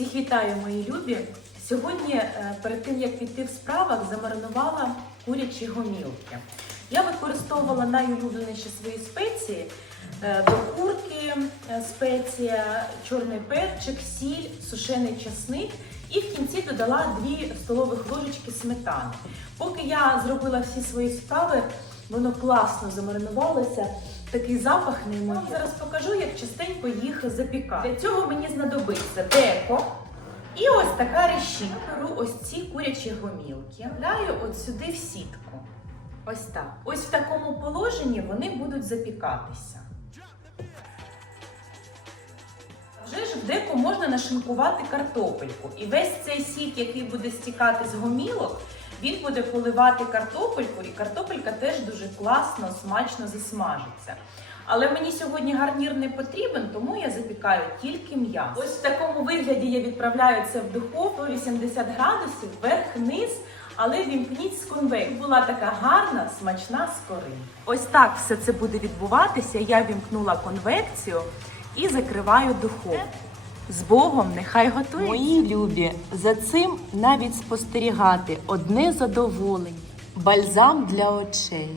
Всіх вітаю, мої любі. Сьогодні, е, перед тим як піти в справах, замаринувала курячі гомілки. Я використовувала найулюбленіші свої спеції. Е, До е, спеція, чорний перчик, сіль, сушений часник. І в кінці додала 2 столових ложечки сметани. Поки я зробила всі свої справи, воно класно замаринувалося. Такий запах неймовірний. Зараз покажу, як частенько їх запікати. Для цього мені знадобиться деко. І ось така решітка. Беру ось ці курячі гомілки, вляю от сюди в сітку. Ось так. Ось в такому положенні вони будуть запікатися. Деко можна нашинкувати картопельку. І весь цей сік, який буде стікати з гомілок, він буде поливати картопельку, і картопелька теж дуже класно, смачно засмажиться. Але мені сьогодні гарнір не потрібен, тому я запікаю тільки м'ясо. Ось в такому вигляді я відправляю це в духовку 80 градусів, вверх-вниз, але вімкніть з конвейеру. Була така гарна, смачна скоринка. Ось так все це буде відбуватися. Я вімкнула конвекцію і закриваю духовку. З Богом, нехай готує. Мої любі, за цим навіть спостерігати одне задоволення, бальзам для очей.